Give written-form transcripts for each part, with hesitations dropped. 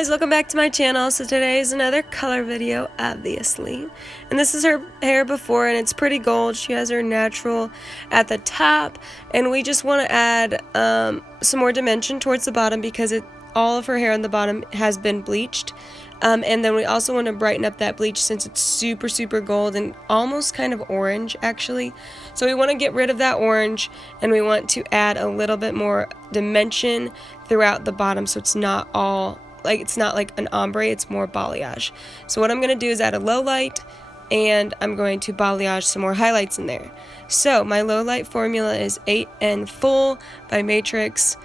guys, welcome back to my channel. So today is another color video, obviously, and this is her hair before, and it's pretty gold. She has her natural at the top, and we just want to add some more dimension towards the bottom because all of her hair on the bottom has been bleached, and then we also want to brighten up that bleach since it's super gold and almost kind of orange actually. So we want to get rid of that orange, and we want to add a little bit more dimension throughout the bottom, so it's not like an ombre, it's more balayage. So what I'm going to do is add a low light, and I'm going to balayage some more highlights in there. So my low light formula is 8N Full by Matrix,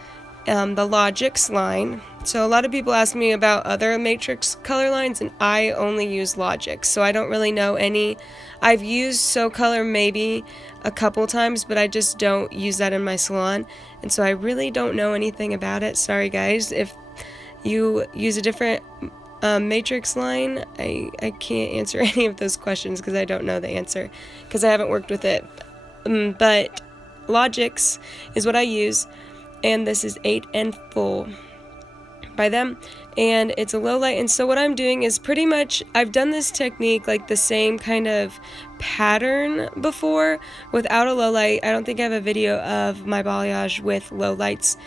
the Logix line. So a lot of people ask me about other Matrix color lines, and I only use Logix, so I don't really know any. I've used So Color maybe a couple times, but I just don't use that in my salon, and so I really don't know anything about it. Sorry guys, if you use a different Matrix line, I can't answer any of those questions because I don't know the answer because I haven't worked with it. But Logix is what I use, and this is 8N Full by them, and it's a low light. And so what I'm doing is pretty much, I've done this technique, like the same kind of pattern before without a low light. I don't think I have a video of my balayage with low lights.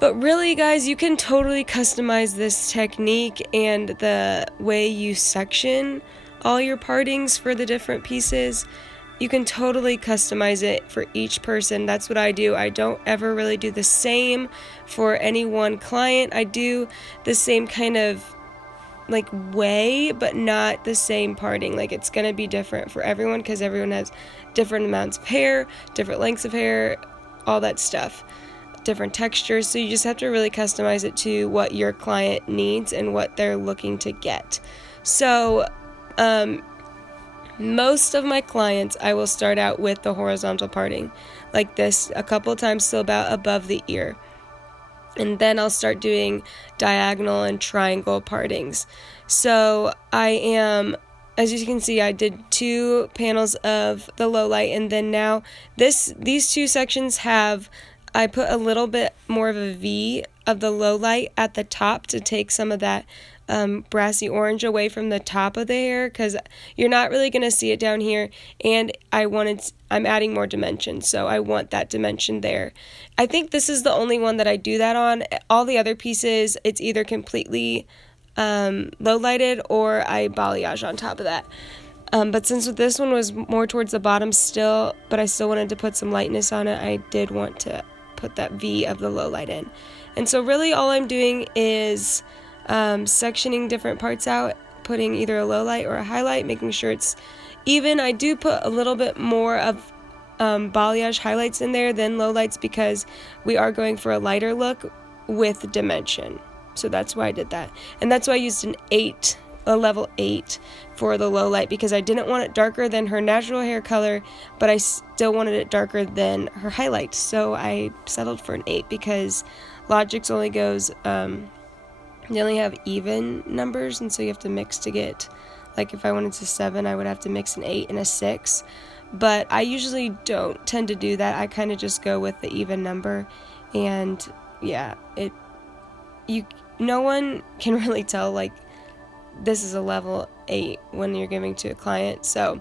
But really, guys, you can totally customize this technique and the way you section all your partings for the different pieces. You can totally customize it for each person. That's what I do. I don't ever really do the same for any one client. I do the same kind of like way, but not the same parting. Like, it's going to be different for everyone because everyone has different amounts of hair, different lengths of hair, all that stuff. Different textures, so you just have to really customize it to what your client needs and what they're looking to get. So most of my clients, I will start out with the horizontal parting like this, a couple times till about above the ear, and then I'll start doing diagonal and triangle partings. So I am, as you can see, I did 2 panels of the low light, and then now these 2 sections have, I put a little bit more of a V of the low light at the top to take some of that brassy orange away from the top of the hair, because you're not really going to see it down here, and I'm adding more dimension, so I want that dimension there. I think this is the only one that I do that on. All the other pieces, it's either completely low lighted or I balayage on top of that. But since this one was more towards the bottom still, but I still wanted to put some lightness on it, I did want to put that V of the low light in. And so really all I'm doing is sectioning different parts out, putting either a low light or a highlight, making sure it's even. I do put a little bit more of balayage highlights in there than low lights because we are going for a lighter look with dimension. So that's why I did that. And that's why I used a level 8 for the low light, because I didn't want it darker than her natural hair color, but I still wanted it darker than her highlight. So I settled for an 8 because Logix only goes, they only have even numbers, and so you have to mix to get, like if I wanted to 7, I would have to mix an 8 and a 6. But I usually don't tend to do that. I kind of just go with the even number, and yeah, no one can really tell like this is a level 8 when you're giving to a client. So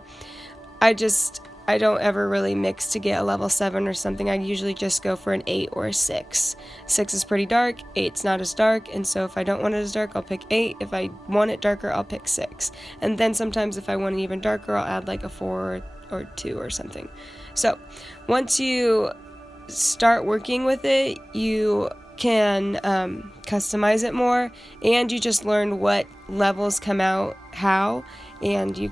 I don't ever really mix to get a level 7 or something. I usually just go for an 8 or a 6. 6 is pretty dark, 8's not as dark, and so if I don't want it as dark, I'll pick 8. If I want it darker, I'll pick 6. And then sometimes if I want it even darker, I'll add like a 4 or 2 or something. So once you start working with it, you can customize it more, and you just learn what levels come out how, and you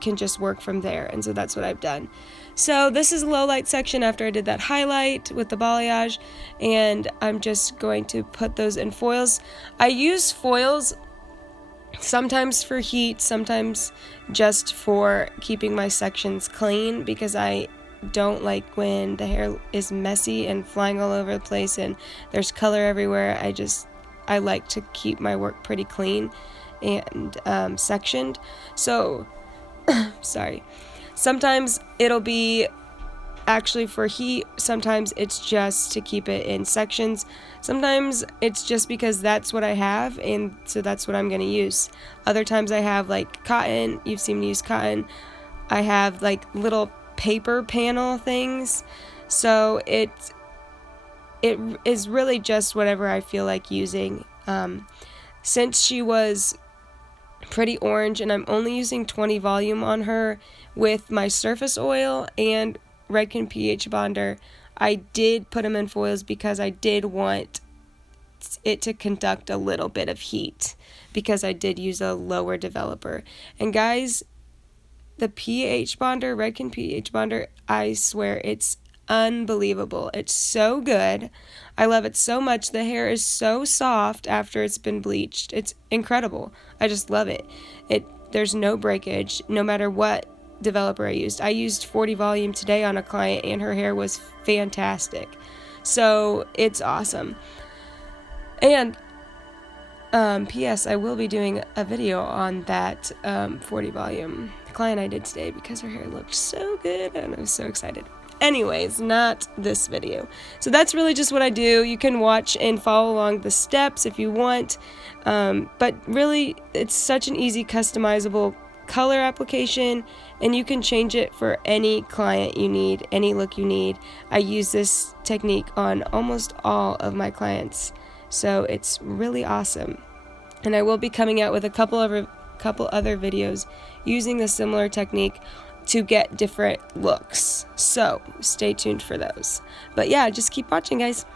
can just work from there. And so that's what I've done. So this is a low light section after I did that highlight with the balayage, and I'm just going to put those in foils. I use foils sometimes for heat, sometimes just for keeping my sections clean, because I don't like when the hair is messy and flying all over the place and there's color everywhere. I like to keep my work pretty clean and sectioned. So sorry, sometimes it'll be actually for heat. Sometimes it's just to keep it in sections. Sometimes it's just because that's what I have, and so that's what I'm going to use. Other times I have like cotton. You've seen me use cotton. I have like little paper panel things. So it is really just whatever I feel like using. Since she was pretty orange and I'm only using 20 volume on her with my surface oil and Redken pH bonder, I did put them in foils because I did want it to conduct a little bit of heat, because I did use a lower developer. And guys, the pH bonder, Redken pH bonder, I swear it's unbelievable. It's so good. I love it so much. The hair is so soft after it's been bleached. It's incredible. I just love it. There's no breakage no matter what developer I used. I used 40 volume today on a client and her hair was fantastic. So it's awesome. And P.S. I will be doing a video on that 40 volume client I did today because her hair looked so good and I was so excited. Anyways, not this video. So that's really just what I do. You can watch and follow along the steps if you want. But really, it's such an easy customizable color application, and you can change it for any client you need, any look you need. I use this technique on almost all of my clients. So it's really awesome. And I will be coming out with a couple other videos using the similar technique to get different looks. So stay tuned for those. But yeah, just keep watching, guys.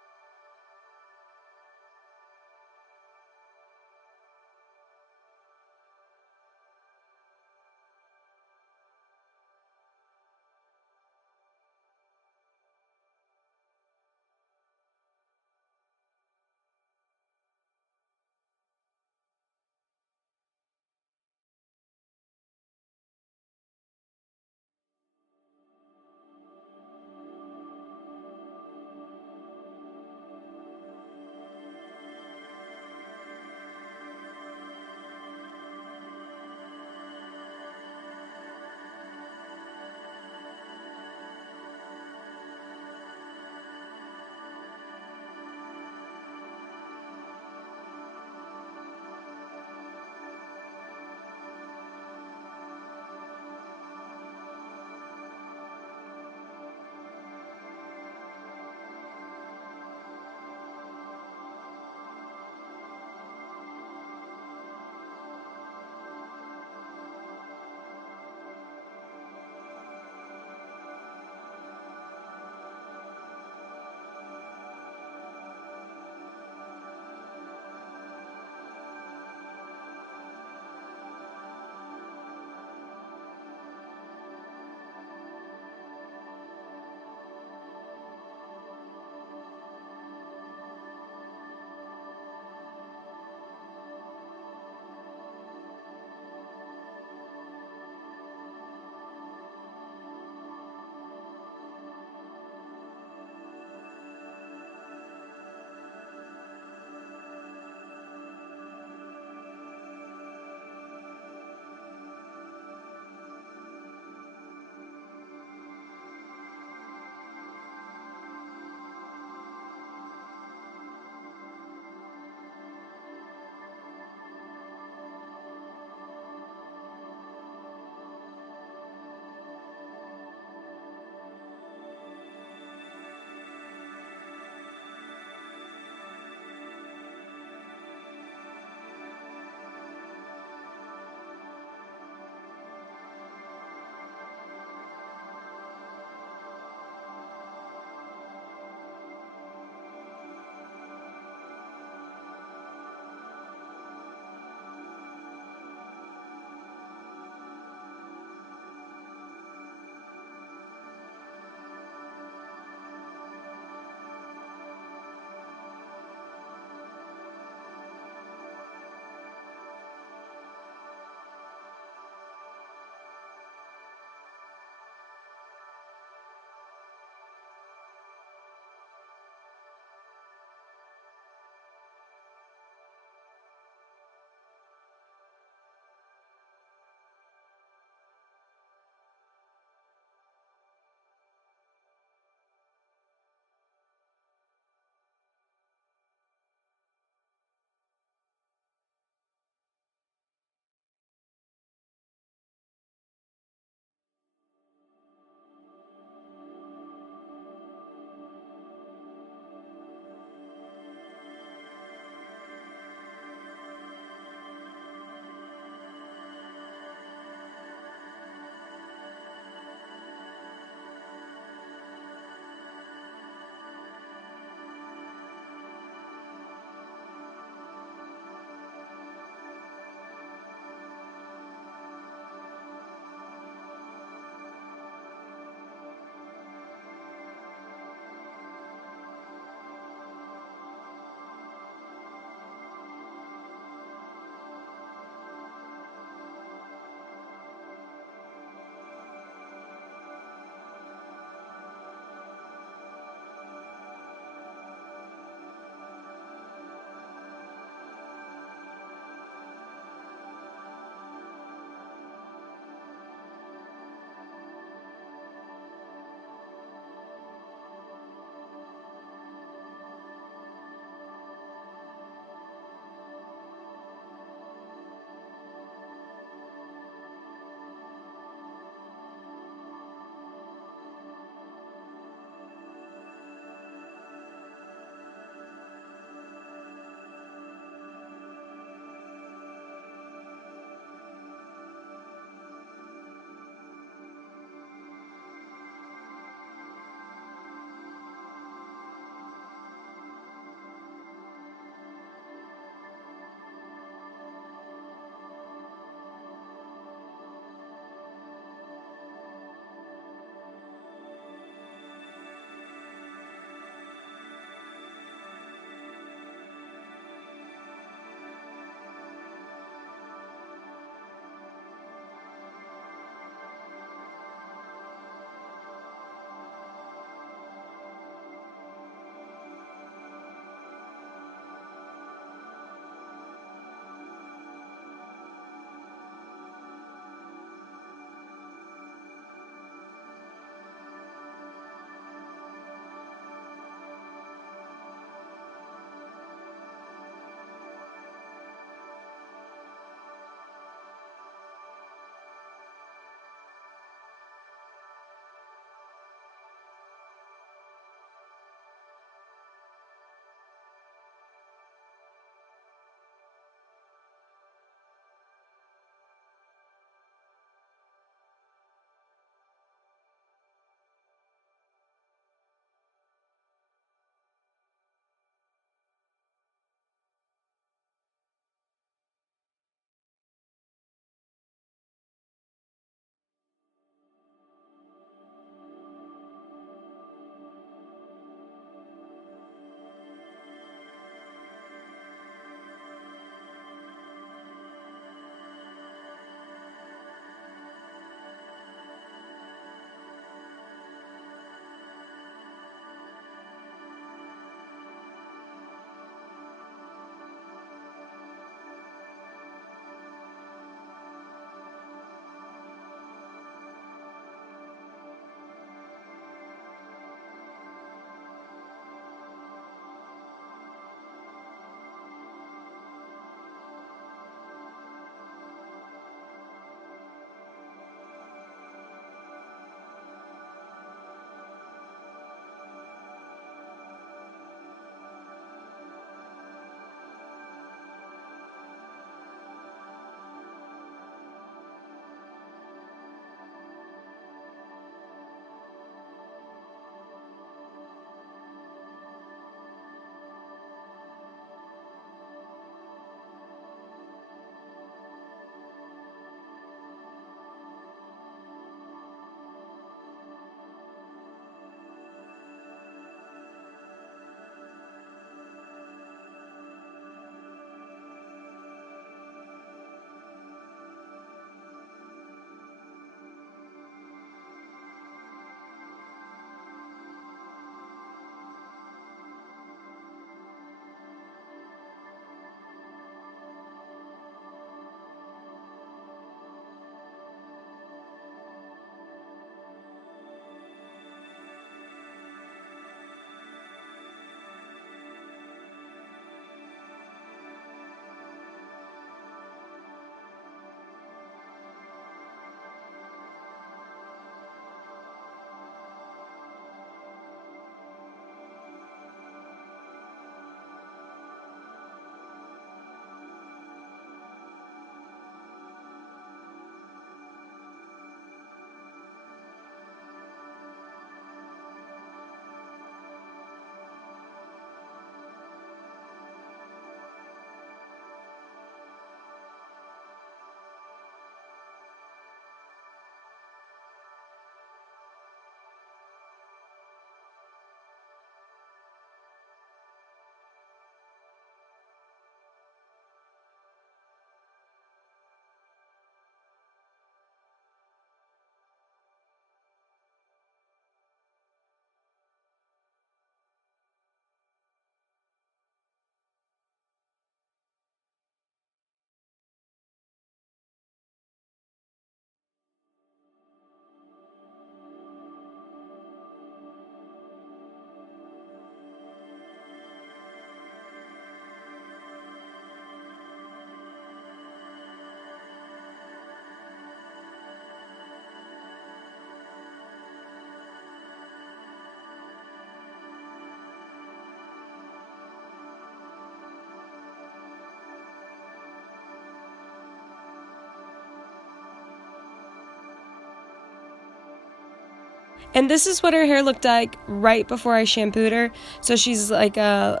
And this is what her hair looked like right before I shampooed her. So she's like a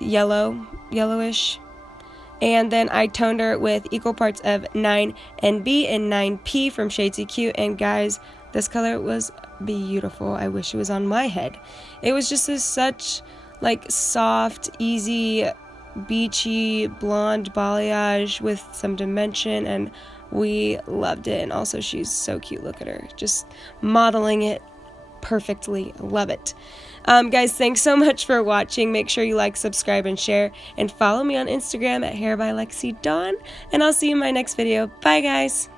yellowish. And then I toned her with equal parts of 9NB and 9P from Shades EQ. And guys, this color was beautiful. I wish it was on my head. It was just such like soft, easy, beachy, blonde balayage with some dimension, and we loved it. And also she's so cute. Look at her, just modeling it perfectly. Love it. Guys, thanks so much for watching. Make sure you like, subscribe, and share, and follow me on Instagram at Hair by Lexi Dawn, and I'll see you in my next video. Bye, guys.